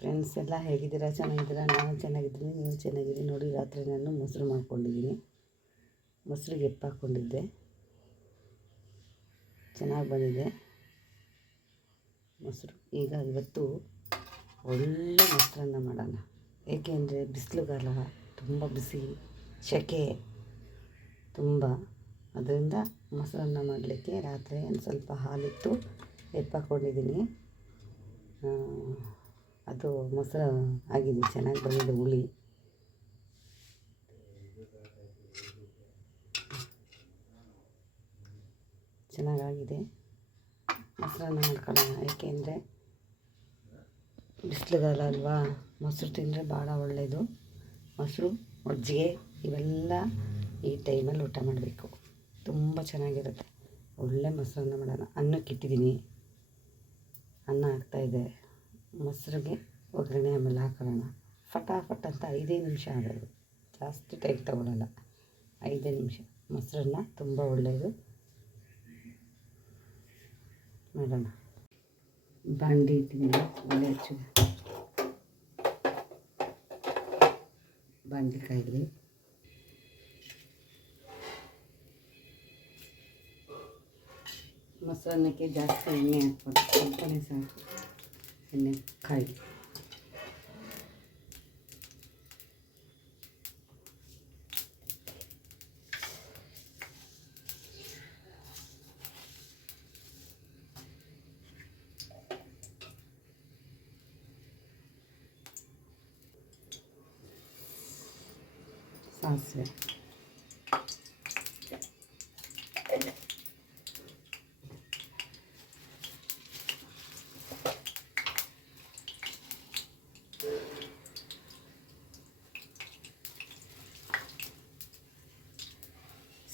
Friends ಎಲ್ಲ ಹೇಗಿದ್ದೀರಾ? ಚೆನ್ನಾಗಿದ್ದೀರಾ? ನಾನು ಚೆನ್ನಾಗಿದ್ದೀನಿ, ನೀವು ಚೆನ್ನಾಗಿದ್ದೀನಿ. ನೋಡಿ, ರಾತ್ರಿ ನಾನು ಮೊಸರು ಮಾಡ್ಕೊಂಡಿದ್ದೀನಿ. ಮೊಸರಿಗೆ ಎಪ್ಪು ಹಾಕ್ಕೊಂಡಿದ್ದೆ, ಚೆನ್ನಾಗಿ ಬಂದಿದೆ ಮೊಸರು. ಈಗ ಇವತ್ತು ಒಳ್ಳೆ ಮೊಸರನ್ನ ಮಾಡೋಣ. ಏಕೆಂದರೆ ಬಿಸಿಲುಗಾಲ, ತುಂಬ ಬಿಸಿ, ಸೆಕೆ ತುಂಬ. ಅದರಿಂದ ಮೊಸರನ್ನ ಮಾಡಲಿಕ್ಕೆ ರಾತ್ರಿ ಒಂದು ಸ್ವಲ್ಪ ಹಾಲಿಟ್ಟು ಎಪ್ಪು ಹಾಕ್ಕೊಂಡಿದ್ದೀನಿ. ಅದು ಮೊಸರು ಆಗಿದೆ, ಚೆನ್ನಾಗಿ ಬಂದಿದೆ ಹುಳಿ. ಚೆನ್ನಾಗಾಗಿದೆ. ಮೊಸರನ್ನ ಮಾಡ್ಕೊಳ್ಳೋಣ. ಏಕೆಂದರೆ ಬಿಸಿಲುಗಾಲ ಅಲ್ವಾ, ಮೊಸರು ತಿಂದರೆ ಭಾಳ ಒಳ್ಳೆಯದು. ಮೊಸರು, ಮಜ್ಜಿಗೆ ಇವೆಲ್ಲ ಈ ಟೈಮಲ್ಲಿ ಊಟ ಮಾಡಬೇಕು, ತುಂಬ ಚೆನ್ನಾಗಿರುತ್ತೆ. ಒಳ್ಳೆ ಮೊಸರನ್ನ ಮಾಡೋಣ. ಅನ್ನಕ್ಕೆ ಇಟ್ಟಿದ್ದೀನಿ, ಅನ್ನ ಆಗ್ತಾಯಿದೆ. ಮೊಸರಿಗೆ ಒಗ್ಗರಣೆ ಆಮೇಲೆ ಹಾಕೊಳ್ಳೋಣ. ಫಟಾಫಟ್ ಅಂತ 5 ನಿಮಿಷ ಆಗೋದು, ಜಾಸ್ತಿ ಟೈಮ್ ತಗೊಳ್ಳಲ್ಲ. 5 ನಿಮಿಷ. ಮೊಸರನ್ನ ತುಂಬ ಒಳ್ಳೆಯದು, ಮಾಡೋಣ. ಬಾಂಡಿ ಇಟ್ಟಿದ್ದೀನಿ, ಒಳ್ಳೆ ಹಚ್ಚು. ಬಾಂಡಿ ಕಾಯಿಲಿ. ಮೊಸರನ್ನಕ್ಕೆ ಜಾಸ್ತಿ ಎಣ್ಣೆ ಹಾಕ್ಬಾರ್ದು, ಸ್ವಲ್ಪನೇ ಸಾಕು. ಎಣ್ಣೆ ಕಾಯಿ ಸಾಸಿವೆ,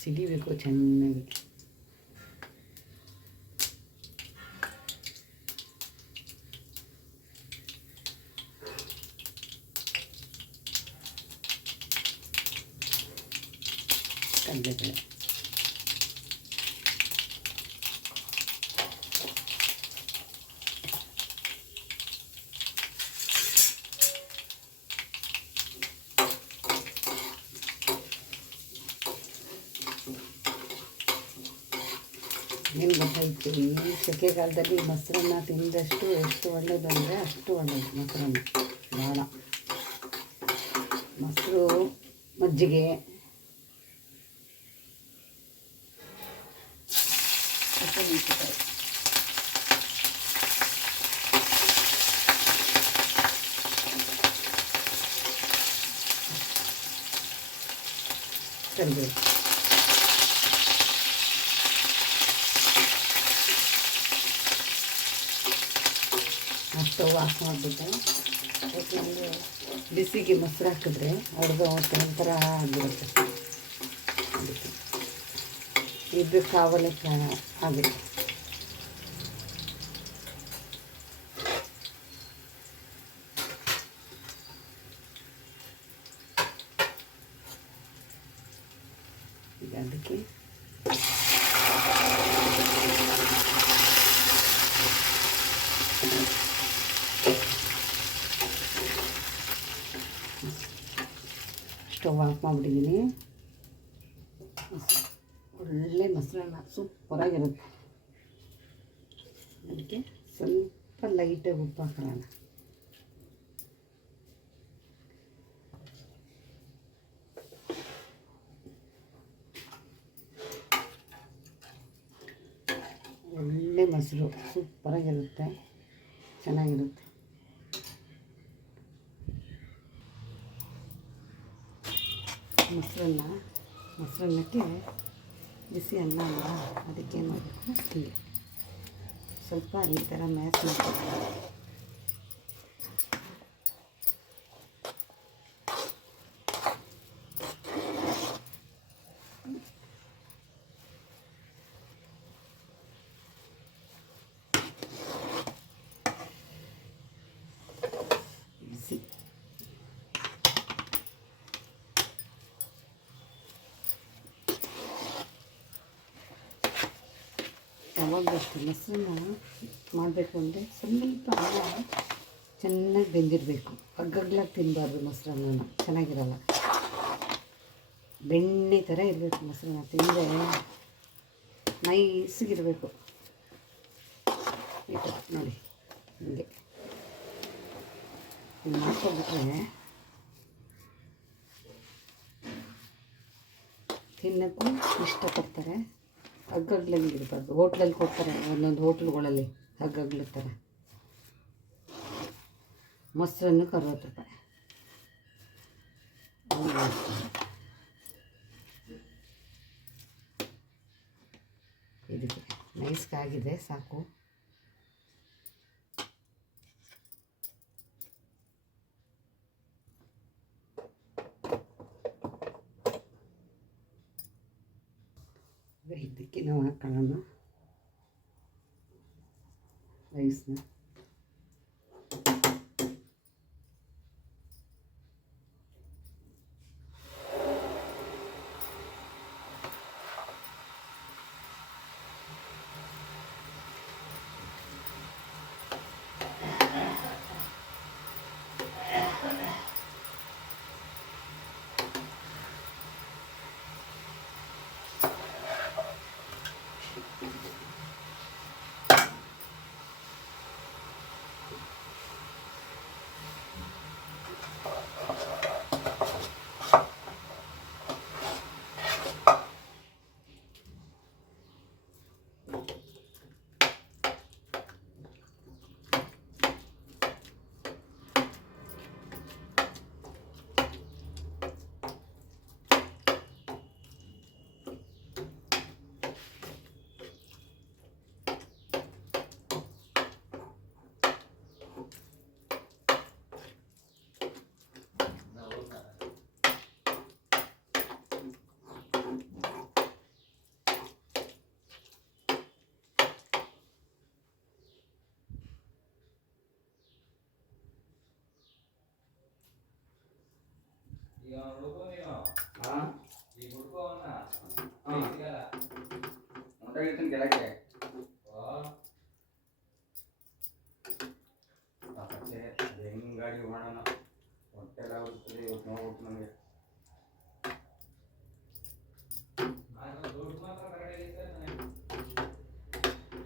ಸಿಡಿಬೇಕು ಚೆನ್ನಾಗಿ. ಕಡಲೆಬೇಳೆ, ಏನು ಗೊತ್ತಾಯಿತು, ಈ ಸೆಕೆಗಾಲದಲ್ಲಿ ಮೊಸರನ್ನ ತಿಂದಷ್ಟು ಎಷ್ಟು ಒಳ್ಳೆಯದು ಅಂದರೆ ಅಷ್ಟು ಒಳ್ಳೆಯದು. ಮೊಸರನ್ನ ಭಾಳ, ಮೊಸರು, ಮಜ್ಜಿಗೆ, ಕರಿಬೇವು. ಸ್ಟವ್ ಆಫ್ ಮಾಡಿಬಿಟ್ಟು, ಯಾಕೆಂದರೆ ಬಿಸಿಗೆ ಮೊಸರು ಹಾಕಿದ್ರೆ ಅವ್ರದ್ದು ಒಂಥರ ಆಗಿರುತ್ತೆ. ಅದಕ್ಕೆ ಇದು ಕಾವಲೆ ಆಗುತ್ತೆ. ಈಗ ಅದಕ್ಕೆ ಸ್ಟವ್ ಆಫ್ ಮಾಡಿಬಿಟ್ಟಿದ್ದೀನಿ. ಒಳ್ಳೆ ಮೊಸರನ್ನ ಸೂಪರಾಗಿರುತ್ತೆ. ಅದಕ್ಕೆ ಸ್ವಲ್ಪ ಲೈಟಾಗಿ ಉಪ್ಪು ಹಾಕೋಣ. ಒಳ್ಳೆ ಮೊಸರು ಸೂಪರಾಗಿರುತ್ತೆ, ಚೆನ್ನಾಗಿರುತ್ತೆ. ಮೊಸರನ್ನಕ್ಕೆ ಬಿಸಿ ಅನ್ನ ಅಲ್ಲ, ಅದಕ್ಕೆ ಏನು ಮಾಡಬೇಕು, ಹೀಗೆ ಸ್ವಲ್ಪ ಈ ಥರ ಮ್ಯಾಶ್ ಮಾಡ್ಬೇಕು. ಬಿಸಿ ಯಾವಾಗಲೂ ಅಷ್ಟೇ ಮೊಸರನ್ನ ಮಾಡಬೇಕು ಅಂದರೆ ಸ್ವಲ್ಪ ಅನ್ನ ಚೆನ್ನಾಗಿ ಬೆಂದಿರಬೇಕು. ಹಗ್ಗಗ್ಲಾಗಿ ತಿನ್ನಬಾರ್ದು ಮೊಸರನ್ನ, ಚೆನ್ನಾಗಿರಲ್ಲ. ಬೆಣ್ಣೆ ಥರ ಇರಬೇಕು ಮೊಸರನ್ನ, ತಿಂದರೆ ನೈಸಿಗಿರಬೇಕು. ಈ ಥರ ನೋಡಿ, ಹೀಗೆ ಮಾಡ್ಕೊಂಡ್ಬಿಟ್ರೆ ತಿನ್ನೋಕ್ಕೂ ಇಷ್ಟಪಡ್ತಾರೆ. ಹಗ್ಗಗ್ಲಂಗೆ ಇರಬಾರ್ದು. ಹೋಟ್ಲಲ್ಲಿ ಕೊಡ್ತಾರೆ ಒಂದೊಂದು ಹೋಟ್ಲುಗಳಲ್ಲಿ ಹಗ್ಗಗ್ಲ ಥರ. ಮೊಸರನ್ನಕ್ಕೆ 60 ರೂಪಾಯಿ. ಇದಕ್ಕೆ ನೈಸ್ಗಾಗಿದೆ, ಸಾಕು. ಇದಕ್ಕೆ ನಾವು ಹಾಕೊಳ್ಳೋಣ ರೈಸ್ನ. ಕೆಳಗೆ ಹೆಂಗಾಗಿ ಮಾಡೋಣ. ಹೊಟ್ಟೆಲ್ಲ ಹೋಗ್ತದೆ ಇವತ್ತು, ನೋಡ್ಬಿಟ್ಟು ನಮಗೆ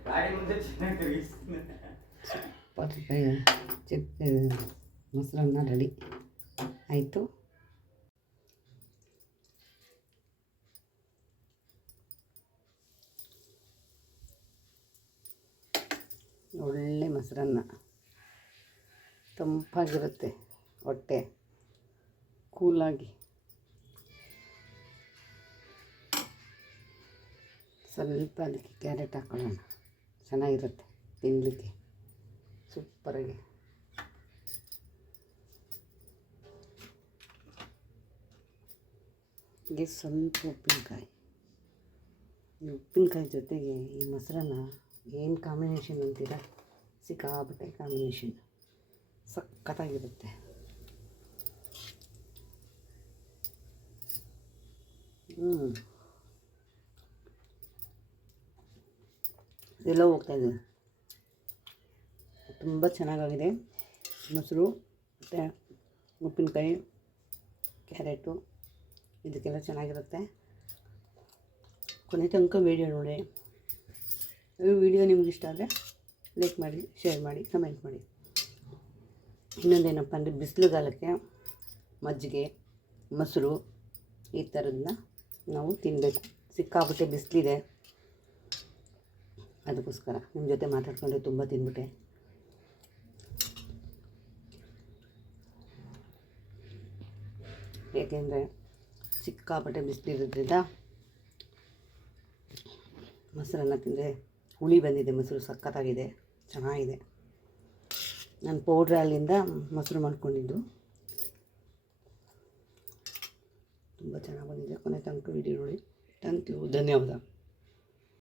ಗಾಡಿ ಮುಂದೆ ಚೆನ್ನಾಗಿ ಮೊಸರನ್ನ ರೆಡಿ ಆಯಿತು. ಒಳ್ಳೆ ಮೊಸರನ್ನ, ತಂಪಾಗಿರುತ್ತೆ, ಹೊಟ್ಟೆ ಕೂಲಾಗಿ. ಸ್ವಲ್ಪ ಅದಕ್ಕೆ ಕ್ಯಾರೆಟ್ ಹಾಕೊಳ್ಳೋಣ, ಚೆನ್ನಾಗಿರುತ್ತೆ ತಿನ್ನಲಿಕ್ಕೆ ಸೂಪರಾಗಿ. ಹೀಗೆ ಸ್ವಲ್ಪ ಉಪ್ಪಿನಕಾಯಿ. ಈ ಉಪ್ಪಿನಕಾಯಿ ಜೊತೆಗೆ ಈ ಮೊಸರನ್ನ ಏನು ಕಾಂಬಿನೇಷನ್ ಅಂತೀರ, ಸಿಕ್ಕಾಪಟ್ಟೆ ಕಾಂಬಿನೇಷನ್, ಸಖತ್ತಾಗಿರುತ್ತೆ. ಎಲ್ಲ ಹೋಗ್ತಾಯಿದೆ, ತುಂಬ ಚೆನ್ನಾಗಾಗಿದೆ. ಮೊಸರು ಮತ್ತು ಉಪ್ಪಿನಕಾಯಿ, ಕ್ಯಾರೆಟು, ಇದಕ್ಕೆಲ್ಲ ಚೆನ್ನಾಗಿರುತ್ತೆ. ಕೊನೆ ತನಕ ವೀಡಿಯೋ ನೋಡಿ. ಈ ವಿಡಿಯೋ ನಿಮ್ಗೆ ಇಷ್ಟ ಆದರೆ ಲೈಕ್ ಮಾಡಿ, ಶೇರ್ ಮಾಡಿ, ಕಮೆಂಟ್ ಮಾಡಿ. ಇನ್ನೊಂದೇನಪ್ಪ ಅಂದರೆ ಬಿಸಿಲುಗಾಲಕ್ಕೆ ಮಜ್ಜಿಗೆ, ಮೊಸರು ಈ ಥರದನ್ನ ನಾವು ತಿನ್ನಬೇಕು. ಸಿಕ್ಕಾಪಟ್ಟೆ ಬಿಸಿಲಿದೆ, ಅದಕ್ಕೋಸ್ಕರ ನಿಮ್ಮ ಜೊತೆ ಮಾತಾಡ್ಕೊಂಡ್ರೆ ತುಂಬ ತಿಂದ್ಬಿಟ್ಟೆ. ಏಕೆಂದರೆ ಸಿಕ್ಕಾಪಟ್ಟೆ ಬಿಸಿಲಿರೋದ್ರಿಂದ ಮೊಸರನ್ನ ತಿಂದರೆ ಹುಳಿ ಬಂದಿದೆ. ಮೊಸರು ಸಖತ್ತಾಗಿದೆ, ಚೆನ್ನಾಗಿದೆ. ನಾನು ಪೌಡ್ರ್ ಹಾಲಿಂದ ಮೊಸರು ಮಾಡ್ಕೊಂಡಿದ್ದು, ತುಂಬ ಚೆನ್ನಾಗಿ ಬಂದಿದೆ. ಕೊನೆ ತನಕ ವಿಡಿಯೋ ನೋಡಿ. ಥ್ಯಾಂಕ್ ಯು, ಧನ್ಯವಾದ.